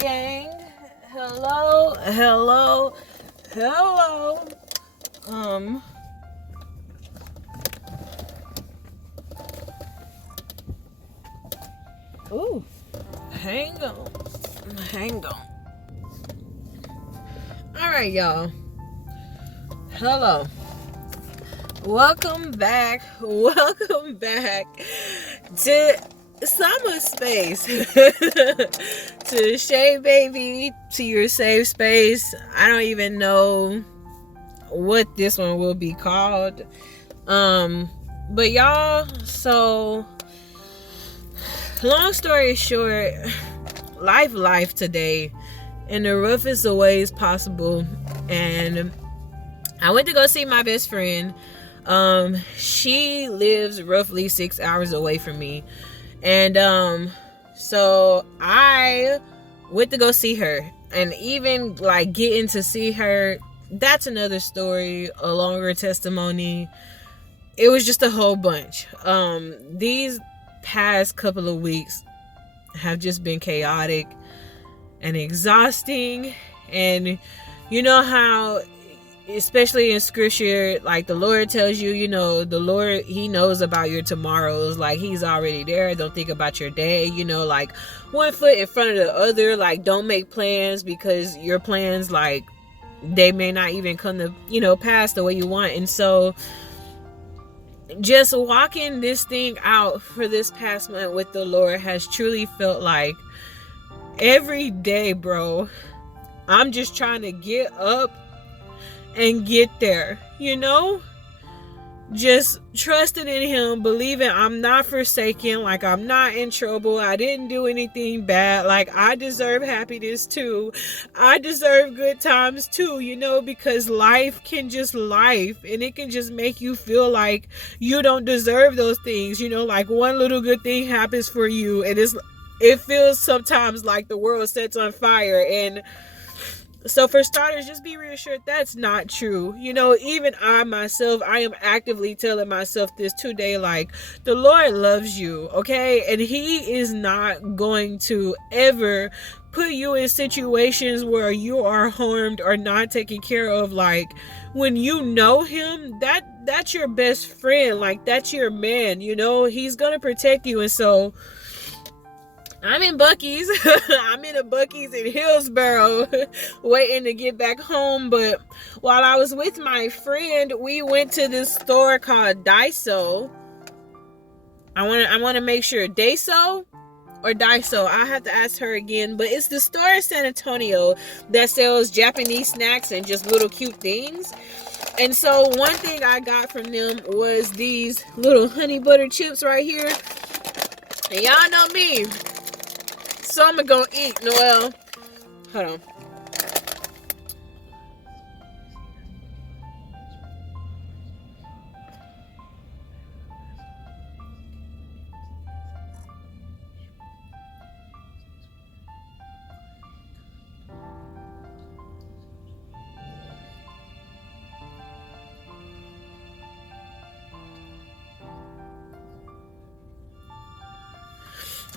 gang? Hello. Ooh, hang on. All right, y'all. Hello. Welcome back to summer space. To Shay Baby, to your safe space. I don't even know what this one will be called. But y'all, so long story short, life today in the roughest of ways possible. And I went to go see my best friend. She lives roughly 6 hours away from me. And so I went to go see her. And even like getting to see her, that's another story, a longer testimony. It was just a whole bunch. These past couple of weeks have just been chaotic and exhausting. And you know how, especially in scripture, like the Lord tells you, you know, the Lord, he knows about your tomorrows. Like he's already there. Don't think about your day, you know, like one foot in front of the other. Like don't make plans, because your plans, like they may not even come to, you know, pass the way you want. And so just walking this thing out for this past month with the Lord has truly felt like every day, bro, I'm just trying to get up and get there, you know, just trusting in him, believing I'm not forsaken, like I'm not in trouble, I didn't do anything bad, like I deserve happiness too, I deserve good times too, you know, because life can just life, and it can just make you feel like you don't deserve those things, you know, like one little good thing happens for you and it feels sometimes like the world sets on fire. And so for starters, just be reassured that's not true. You know, even I myself, I am actively telling myself this today, like the Lord loves you, okay? And he is not going to ever put you in situations where you are harmed or not taken care of. Like when you know him, that's your best friend, like that's your man, you know, he's gonna protect you. And so I'm in Buc-ee's. I'm in a Buc-ee's in Hillsboro waiting to get back home. But while I was with my friend, we went to this store called Daiso. I want to make sure Daiso or Daiso. I have to ask her again. But it's the store in San Antonio that sells Japanese snacks and just little cute things. And so one thing I got from them was these little honey butter chips right here. And y'all know me. So I'm gonna eat, Noel. Hold on.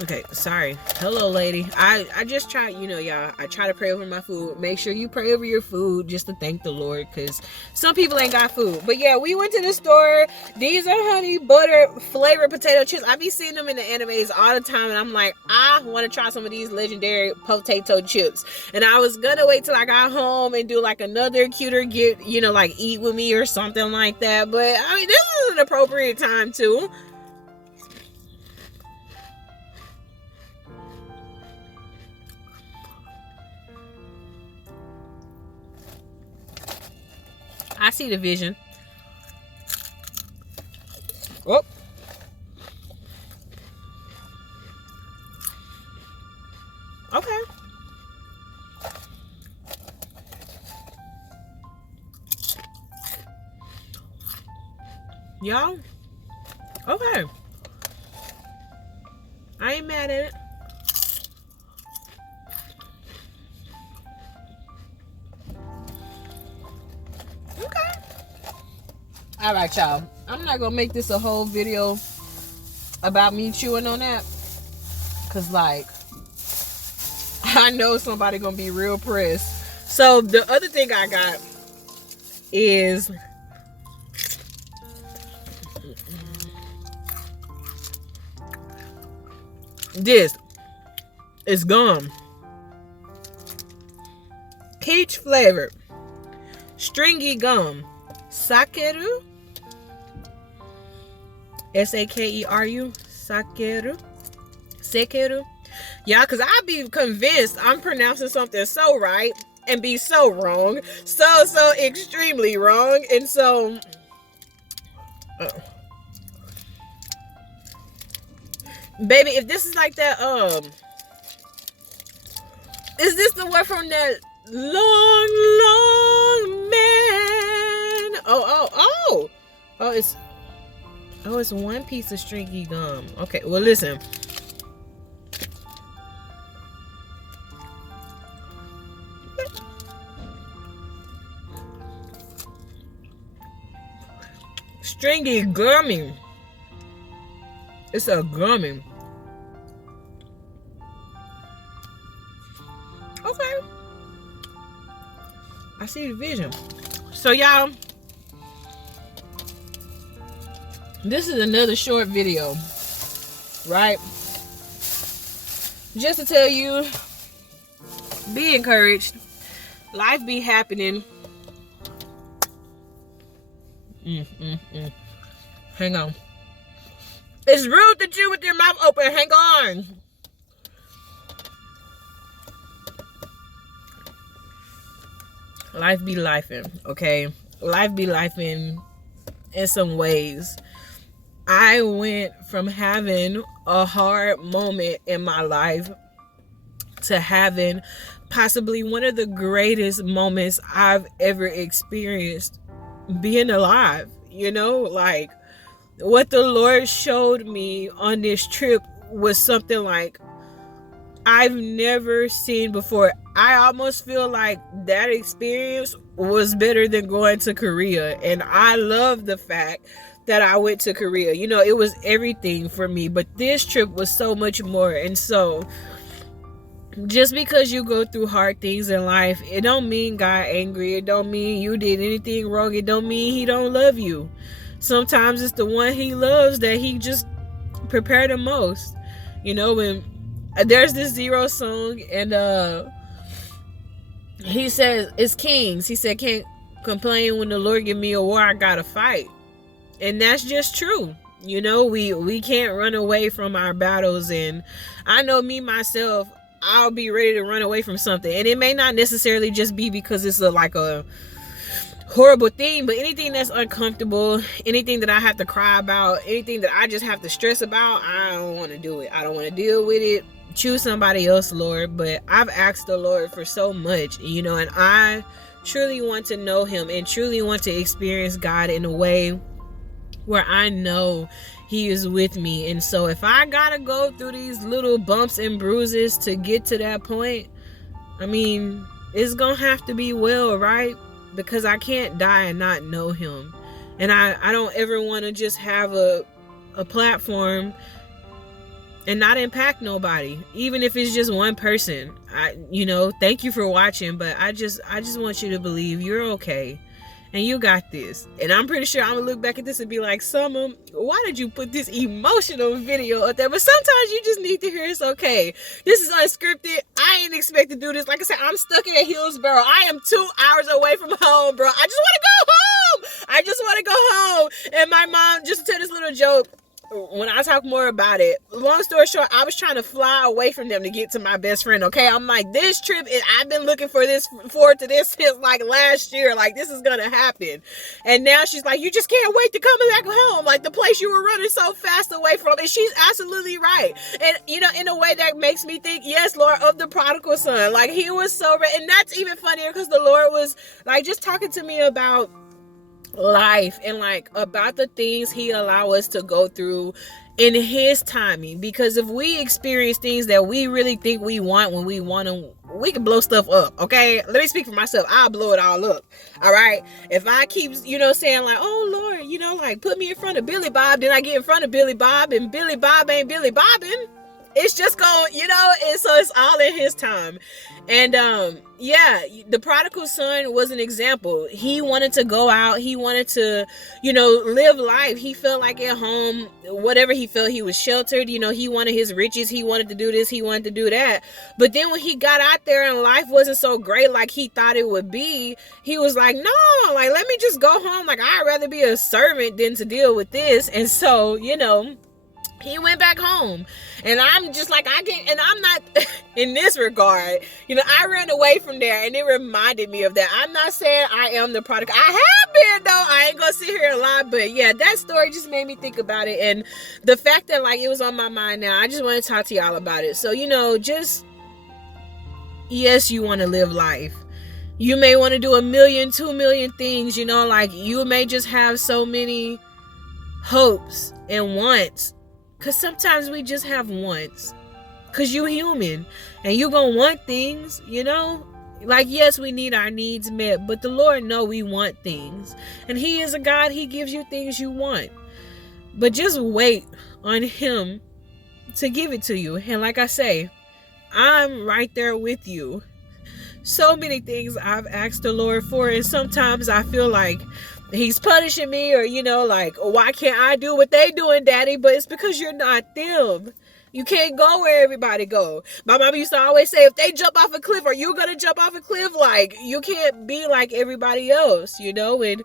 Okay, sorry. Hello, lady. I just try, you know, y'all, I try to pray over my food. Make sure you pray over your food just to thank the Lord, because some people ain't got food. But yeah, we went to the store. These are honey butter flavored potato chips. I be seeing them in the animes all the time, and I'm like, I want to try some of these legendary potato chips. And I was gonna wait till I got home and do like another cuter gift, you know, like eat with me or something like that. But I mean, this is an appropriate time too. I see the vision. Oh. Okay. Y'all? Okay. I ain't mad at it. All right, y'all. I'm not gonna make this a whole video about me chewing on that, cause like I know somebody gonna be real pressed. So the other thing I got is this. It's gum. Peach flavored. Stringy gum. Sakeru. Sakeru. Sakeru. Sekeru. Yeah, because I be convinced I'm pronouncing something so right and be so wrong. So extremely wrong. And so baby, if this is like that, is this the one from that long man? It's one piece of stringy gum. Okay, well listen. Stringy gummy. It's a gummy. Okay. I see the vision. So y'all, this is another short video, right? Just to tell you, be encouraged. Life be happening. Hang on. It's rude to chew with your mouth open. Hang on. Life be lifing, okay? Life be lifing in some ways. I went from having a hard moment in my life to having possibly one of the greatest moments I've ever experienced being alive. You know, like what the Lord showed me on this trip was something like I've never seen before. I almost feel like that experience was better than going to Korea. And I love the fact that I went to Korea. You know, it was everything for me. But this trip was so much more. And so just because you go through hard things in life, it don't mean God angry. It don't mean you did anything wrong. It don't mean he don't love you. Sometimes it's the one he loves that he just prepared the most. You know, when there's this Zero song, and he says it's Kings. He said, can't complain when the Lord give me a war, I gotta fight. And that's just true. You know, we can't run away from our battles. And I know me myself, I'll be ready to run away from something, and it may not necessarily just be because it's like a horrible thing, but anything that's uncomfortable, anything that I have to cry about, anything that I just have to stress about, I don't want to do it. I don't want to deal with it. Choose somebody else, Lord. But I've asked the Lord for so much, you know, and I truly want to know him and truly want to experience God in a way where I know he is with me. And so if I gotta go through these little bumps and bruises to get to that point, I mean, it's gonna have to be well, right? Because I can't die and not know him. And I don't ever want to just have a platform and not impact nobody, even if it's just one person. You know, thank you for watching, but I just want you to believe you're okay and you got this. And I'm pretty sure I'm gonna look back at this and be like, Summer, why did you put this emotional video up there? But sometimes you just need to hear it's okay. This is unscripted. I ain't expect to do this. Like I said, I'm stuck in Hillsboro. I am 2 hours away from home, bro. I just want to go home. I just want to go home. And my mom, just to tell this little joke, when I talk more about it, long story short, I was trying to fly away from them to get to my best friend, okay? I'm like, this trip, I've been looking forward to this since like last year. Like, this is gonna happen. And now she's like, you just can't wait to come back home, like the place you were running so fast away from. And she's absolutely right. And you know, in a way that makes me think, yes, Lord, of the prodigal son. Like, he was so right. And that's even funnier because the Lord was like just talking to me about life and like about the things he allow us to go through in his timing. Because if we experience things that we really think we want when we want them, we can blow stuff up. Okay, let me speak for myself. I'll blow it all up. All right, if I keep, you know, saying like, oh Lord, you know, like put me in front of Billy Bob, then I get in front of Billy Bob and Billy Bob ain't Billy Bobbing, it's just going, and so it's all in his time. And yeah, the prodigal son was an example. He wanted to go out, he wanted to, live life. He felt like at home, whatever he felt, he was sheltered. He wanted his riches, he wanted to do this, he wanted to do that. But then when he got out there and life wasn't so great like he thought it would be, he was like, no, like, let me just go home. Like, I'd rather be a servant than to deal with this. And so, he went back home. And I'm just like, and I'm not in this regard, I ran away from there, and it reminded me of that. I'm not saying I am the prodigal. I have been, though. I ain't gonna sit here and lie, but yeah, that story just made me think about it. And the fact that, like, it was on my mind now, I just want to talk to y'all about it. So, yes, you want to live life. You may want to do 1 million, 2 million things, like you may just have so many hopes and wants. Because sometimes we just have wants. Because you human. And you gonna want things, Like, yes, we need our needs met. But the Lord know we want things. And He is a God. He gives you things you want. But just wait on Him to give it to you. And like I say, I'm right there with you. So many things I've asked the Lord for. And sometimes I feel like He's punishing me, or, like, why can't I do what they doing, Daddy? But it's because you're not them. You can't go where everybody go. My mama used to always say, if they jump off a cliff, are you going to jump off a cliff? Like, you can't be like everybody else, And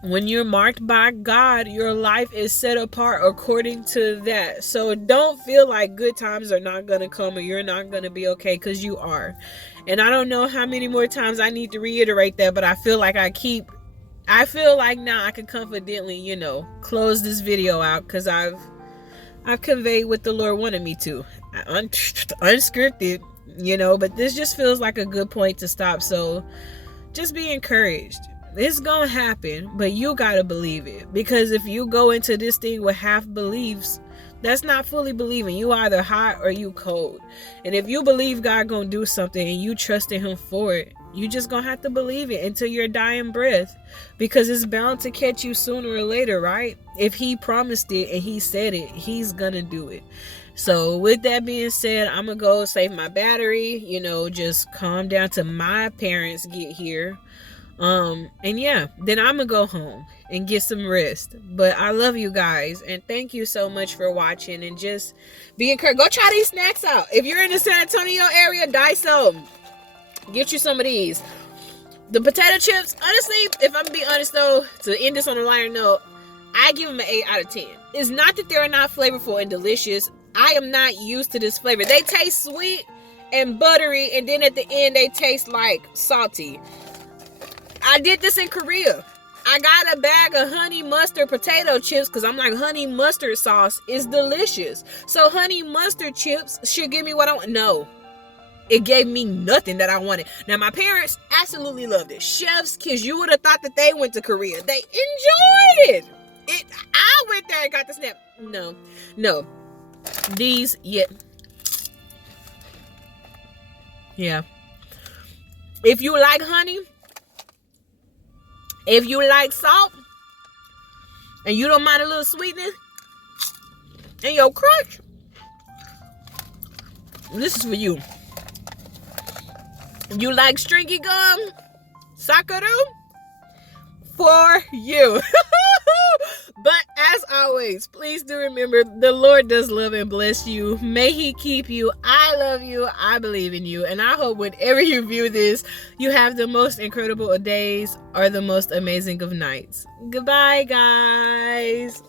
when you're marked by God, your life is set apart according to that. So don't feel like good times are not going to come or you're not going to be okay, because you are. And I don't know how many more times I need to reiterate that, but I feel like now I can confidently, close this video out, because I've conveyed what the Lord wanted me to. Unscripted, but this just feels like a good point to stop. So just be encouraged. It's gonna happen, but you gotta believe it. Because if you go into this thing with half beliefs, that's not fully believing. You either hot or you cold. And if you believe God gonna do something and you trust in Him for it, you just gonna have to believe it until your dying breath, because it's bound to catch you sooner or later, right? If He promised it and He said it, He's gonna do it. So with that being said, I'm gonna go save my battery, just calm down till my parents get here. And yeah, then I'm gonna go home and get some rest. But I love you guys, and thank you so much for watching, and just be encouraged. Go try these snacks out. If you're in the San Antonio area, Daiso, get you some of these. The potato chips, honestly, if I'm gonna be honest though, to end this on a lighter note, I give them an 8 out of 10. It's not that they're not flavorful and delicious. I am not used to this flavor. They taste sweet and buttery, and then at the end they taste like salty. I did this in Korea. I got a bag of honey mustard potato chips, because I'm like, honey mustard sauce is delicious. So honey mustard chips should give me what I want. No. It gave me nothing that I wanted. Now, my parents absolutely loved it. Chef's kiss. You would have thought that they went to Korea. They enjoyed it. I went there and got the snap. No. These, yeah. If you like honey, if you like salt, and you don't mind a little sweetness and your crunch, this is for you. You like stringy gum, sakaru, for you. But as always, please do remember, the Lord does love and bless you. May He keep you. I love you. I believe in you. And I hope whenever you view this, you have the most incredible of days or the most amazing of nights. Goodbye, guys.